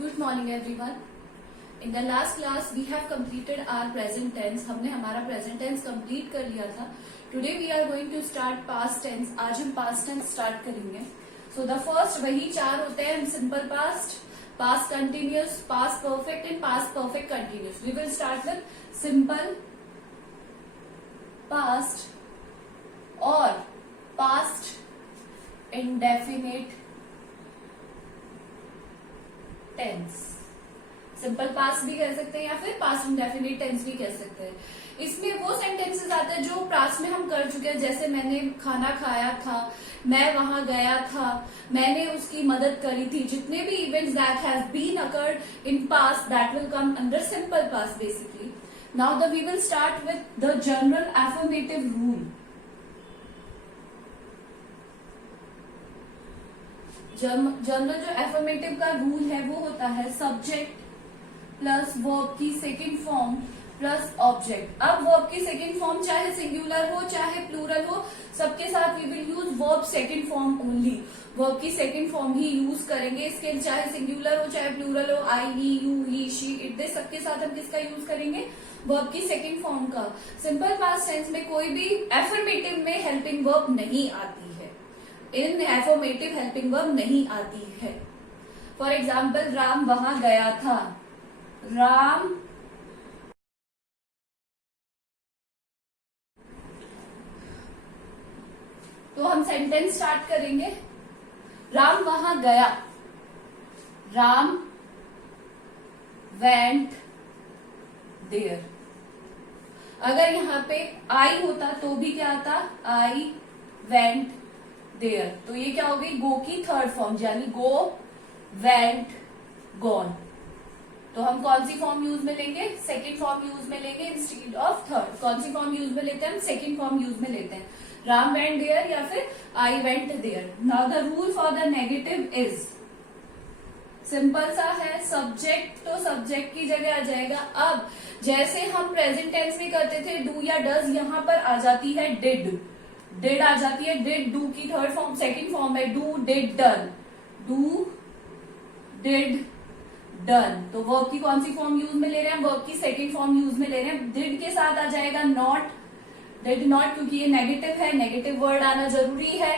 Good morning everyone. In the last class we have completed our present tense. हमने हमारा present tense complete कर लिया था. Today we are going to start past tense. आज हम past tense start करेंगे. So the first वही चार होते हैं simple past, past continuous, past perfect and past perfect continuous. We will start with simple past और past indefinite tense. Simple past भी कह सकते हैं या फिर पास्ट इंडेफिनिट टेंस भी कह सकते हैं. इसमें वो सेंटेंसेस आते हैं जो पास्ट में हम कर चुके हैं, जैसे मैंने खाना खाया था, मैं वहां गया था, मैंने उसकी मदद करी थी. जितने भी events that have been occurred in past that will come under simple past basically. Now we will start with the general affirmative rule. General जो एफर्मेटिव का रूल है वो होता है सब्जेक्ट प्लस वर्ब की सेकंड फॉर्म प्लस ऑब्जेक्ट. अब verb की second form चाहे सिंगुलर हो चाहे प्लूरल हो, सबके साथ we will use verb second form only. Verb की सेकंड फॉर्म ही यूज करेंगे. इसके चाहे सिंगुलर हो चाहे प्लूरल हो, आई, ही, यू, ही, शी, इट, दे, सबके साथ हम किसका यूज करेंगे? वर्ब की सेकंड फॉर्म का. सिंपल पास्ट टेंस में कोई भी एफर्मेटिव में हेल्पिंग वर्ब नहीं आती है. इन एफर्मेटिव हेल्पिंग वर्ब नहीं आती है. फॉर एग्जाम्पल राम वहां गया था. राम तो हम सेंटेंस स्टार्ट करेंगे. राम वहां गया. Ram went there. अगर यहाँ पे आई होता तो भी क्या आता? I went there. तो ये क्या हो गई? गो की थर्ड फॉर्म, यानी गो, वेंट, गॉन. तो हम कौन सी फॉर्म यूज में लेंगे? सेकंड फॉर्म यूज में लेंगे इंस्टेड ऑफ थर्ड. कौन सी फॉर्म यूज में लेते हैं? हम सेकंड फॉर्म यूज में लेते हैं. राम वेंट देयर या फिर I went there. Now the rule for the negative is simple सा है. सब्जेक्ट तो सब्जेक्ट की जगह आ जाएगा. अब जैसे हम प्रेजेंट टेंस में करते थे डू या डज, यहां पर आ जाती है डिड. डिड आ जाती है. डिड डू की थर्ड फॉर्म सेकंड फॉर्म है. Do, did, done. Do, did, done. तो वर्ब की कौन सी फॉर्म यूज में ले रहे हैं? वर्ब की सेकंड फॉर्म यूज में ले रहे हैं. डिड के साथ आ जाएगा नॉट, डिड नॉट, क्योंकि ये नेगेटिव है, नेगेटिव वर्ड आना जरूरी है.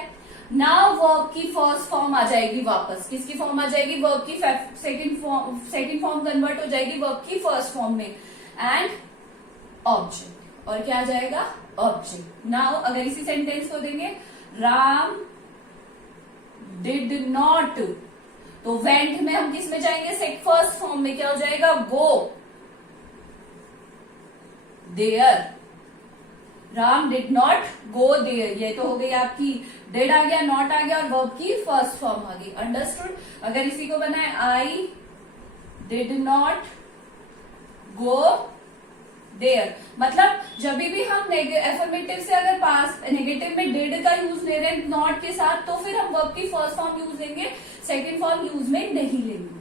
नाउ वर्ब की फर्स्ट फॉर्म आ जाएगी वापस. किसकी फॉर्म आ जाएगी? वर्ब की सेकंड फॉर्म कन्वर्ट हो जाएगी वर्ब की फर्स्ट फॉर्म में. And object. और क्या आ जाएगा? ऑब्जेक्ट. नाउ अगर इसी सेंटेंस को देंगे राम डिड नॉट, तो वेंट में हम किस में जाएंगे? फर्स्ट फॉर्म में. क्या हो जाएगा? Go there. Ram did not go there. ये तो हो गई आपकी. डिड आ गया, नॉट आ गया और वर्ब की फर्स्ट फॉर्म आ गई. अंडरस्टूड. अगर इसी को बनाए I did not go there, मतलब जब भी हम एफर्मेटिव से अगर पास नेगेटिव में डिड का यूज ले रहे हैं नॉट के साथ, तो फिर हम वर्ब की फर्स्ट फॉर्म यूज लेंगे, सेकंड फॉर्म यूज में नहीं लेंगे.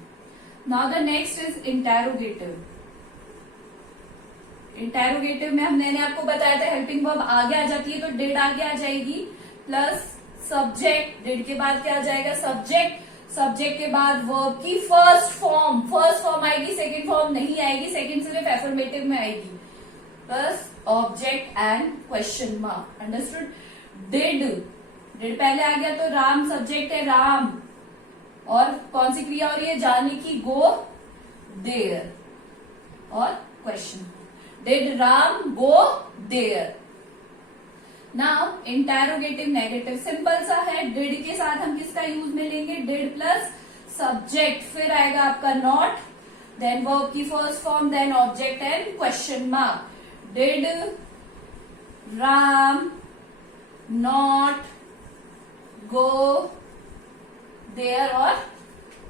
Now the next is interrogative. Interrogative में हमने आपको बताया था हेल्पिंग वर्ब आगे आ जाती है तो डिड आगे आ जाएगी प्लस सब्जेक्ट. डिड के बाद क्या आ जाएगा? सब्जेक्ट. सब्जेक्ट के बाद वर्ब की फर्स्ट फॉर्म आएगी, सेकंड फॉर्म नहीं आएगी. सेकंड सिर्फ एफर्मेटिव में आएगी. Plus object and question mark. Understood. Did पहले आ गया तो राम सब्जेक्ट है, राम, और कौन सी क्रिया हो रही है? जाने की, गो देयर, और question. Did Ram go there. Now interrogative negative simple सा है. डिड के साथ हम किसका यूज में लेंगे? डिड प्लस सब्जेक्ट, फिर आएगा आपका नॉट, देन वर्ब की first form, then object and question mark. Did Ram not go there और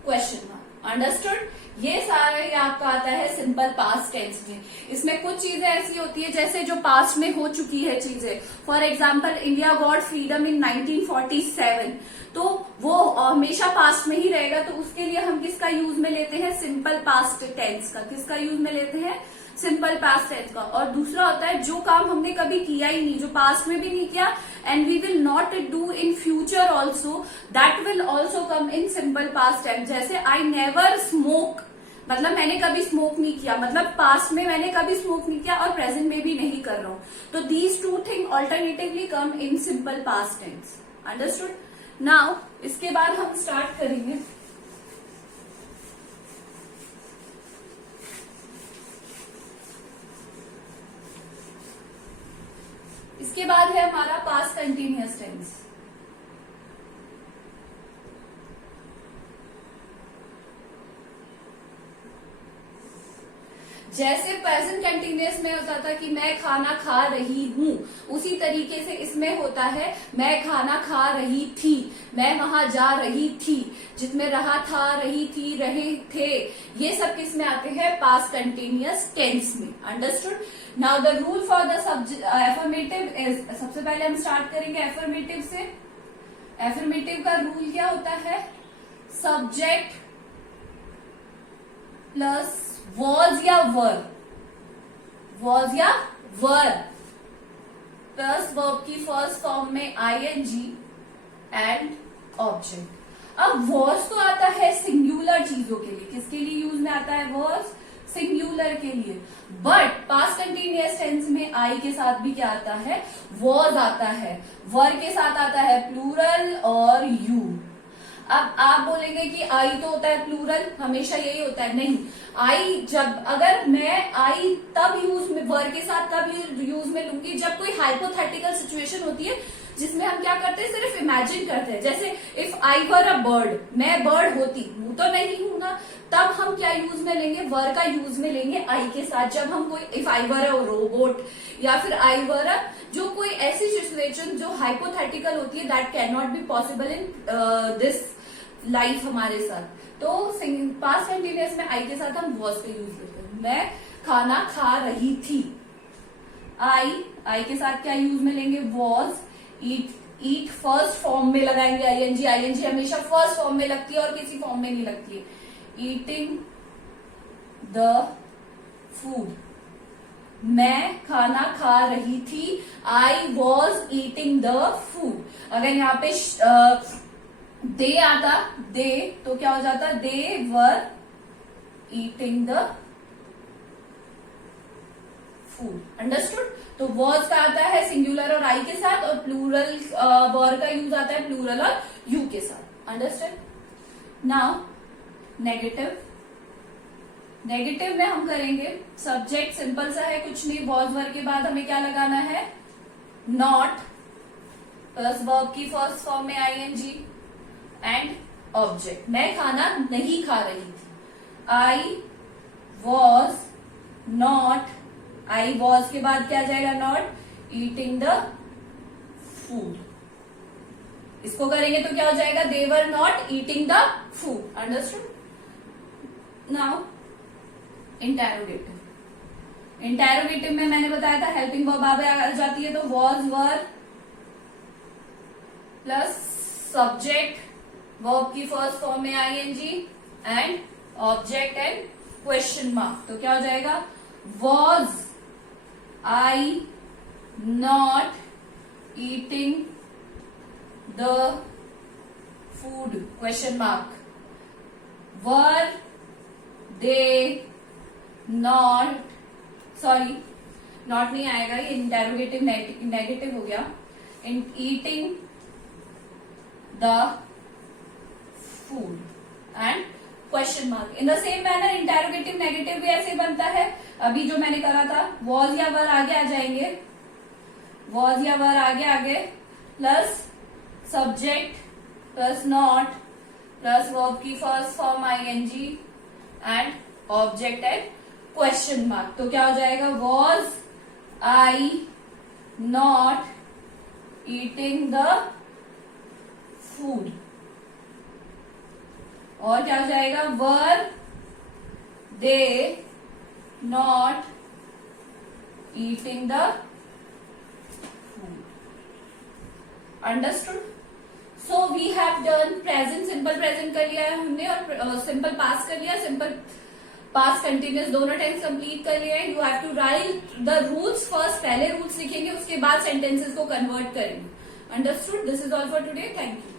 क्वेश्चन मार्क. अंडरस्टूड. ये सारा ही आपका आता है सिंपल पास्ट टेंस में. इसमें कुछ चीजें ऐसी होती है जैसे जो पास्ट में हो चुकी है चीजें. For example India got freedom इन 1947, तो वो हमेशा पास्ट में ही रहेगा. तो उसके लिए हम किसका यूज में लेते हैं? सिंपल पास्ट टेंस का. किसका यूज में लेते हैं? सिंपल पास्ट टेंस का, और दूसरा होता है जो काम हमने कभी किया ही नहीं, जो पास्ट में भी नहीं किया and we will not do in future also, that will also come in simple past tense. जैसे आई नेवर स्मोक, मतलब मैंने कभी स्मोक नहीं किया, मतलब पास्ट में मैंने कभी स्मोक नहीं किया और प्रेजेंट में भी नहीं कर रहा हूं। तो these two thing alternatively come in simple past tense. Understood? Now इसके बाद हम स्टार्ट करेंगे इसके बाद है हमारा पास्ट कंटिन्यूअस टेंस। जैसे प्रेजेंट कंटिन्यूअस में होता था कि मैं खाना खा रही हूं, उसी तरीके से इसमें होता है मैं खाना खा रही थी, मैं वहां जा रही थी, जिसमें रहा था, रही थी, रहे थे, ये सब किस में आते हैं? पास्ट कंटिन्यूअस टेंस में। Understood? Now the rule for the affirmative is, सबसे पहले हम स्टार्ट करेंगे एफर्मेटिव से। एफर्मेटिव का रूल क्या होता है? सब्जेक्ट प्लस वॉज या वर, वॉज या वर प्लस वर्ब की फर्स्ट फॉर्म में आईएनजी एंड ऑब्जेक्ट। अब वॉज तो आता है सिंगुलर चीजों के लिए, किसके लिए यूज में आता है? वॉज सिंगुलर के लिए। बट पास्ट कंटिन्यूअस टेंस में आई के साथ भी क्या आता है? वॉज आता है। वर के साथ आता है प्लूरल और यू। अब आप बोलेंगे कि आई तो होता है प्लूरल, हमेशा यही होता है। नहीं, आई जब, अगर मैं आई तब यूज में, वर के साथ तब यूज में लूंगी जब कोई हाइपोथेटिकल सिचुएशन होती है जिसमें हम क्या करते हैं? सिर्फ इमेजिन करते हैं। जैसे if I were a bird, मैं बर्ड होती, हूं तो नहीं हूं ना, तब हम क्या यूज में लेंगे? वर का यूज में लेंगे आई के साथ। जब हम कोई, if I were a robot या फिर आई वर अ, जो कोई ऐसी सिचुएशन जो हाइपोथेटिकल होती है that can not be possible in this life हमारे साथ, तो पास्ट कंटिन्यूअस में आई के साथ हम वॉज का यूज करते हैं। मैं खाना खा रही थी, आई के साथ क्या यूज में लेंगे? वॉज। ईट फर्स्ट फॉर्म में लगाएंगे आईएनजी, आईएनजी हमेशा फर्स्ट फॉर्म में लगती है और किसी फॉर्म में नहीं लगती है। ईटिंग द फूड, मैं खाना खा रही थी, I was eating the food. अगर यहाँ पे दे आता, दे, तो क्या हो जाता? They were eating the food. Understood? तो वॉज का आता है सिंगुलर और आई के साथ, और प्लूरल वर का यूज आता है प्लूरल और यू के साथ। अंडरस्टैंड? Now negative. नेगेटिव में हम करेंगे सब्जेक्ट सिंपल सा है, कुछ नहीं, वॉज वर के बाद हमें क्या लगाना है? नॉट प्लस वर्ब की फर्स्ट फॉर्म में आईएनजी एंड ऑब्जेक्ट। मैं खाना नहीं खा रही थी, I was not, I was के बाद क्या जाएगा? Not eating the food. इसको करेंगे तो क्या हो जाएगा? They were not eating the food. Understood? Now interrogative. Interrogative में मैंने बताया था हेल्पिंग वर्ब आ जाती है, तो was were plus subject, verb की फर्स्ट फॉर्म में ING and object and question mark. तो क्या हो जाएगा? Was I not eating the food, question mark. Were they not, sorry not नहीं आएगा, ये इंटेरोगेटिव नेगेटिव हो गया। Eating the food and question mark. In the same manner interrogative negative भी ऐसे बनता है, अभी जो मैंने करा था। वॉज या वर आगे आ जाएंगे, वॉज या वर आगे plus subject plus not plus verb की first form ING and object and question mark. तो क्या हो जाएगा? Was I not eating the food, और क्या हो जाएगा? Were they not eating the food. Understood? So we have done present, simple present कर लिया है हमने, और सिंपल पास्ट कर लिया, सिंपल पास्ट कंटिन्यूस दोनों टेंस कंप्लीट कर लिया है. You have to write the rules first. पहले रूल्स लिखेंगे, उसके बाद सेंटेंसेस को कन्वर्ट करेंगे. Understood? This is all for today. Thank you.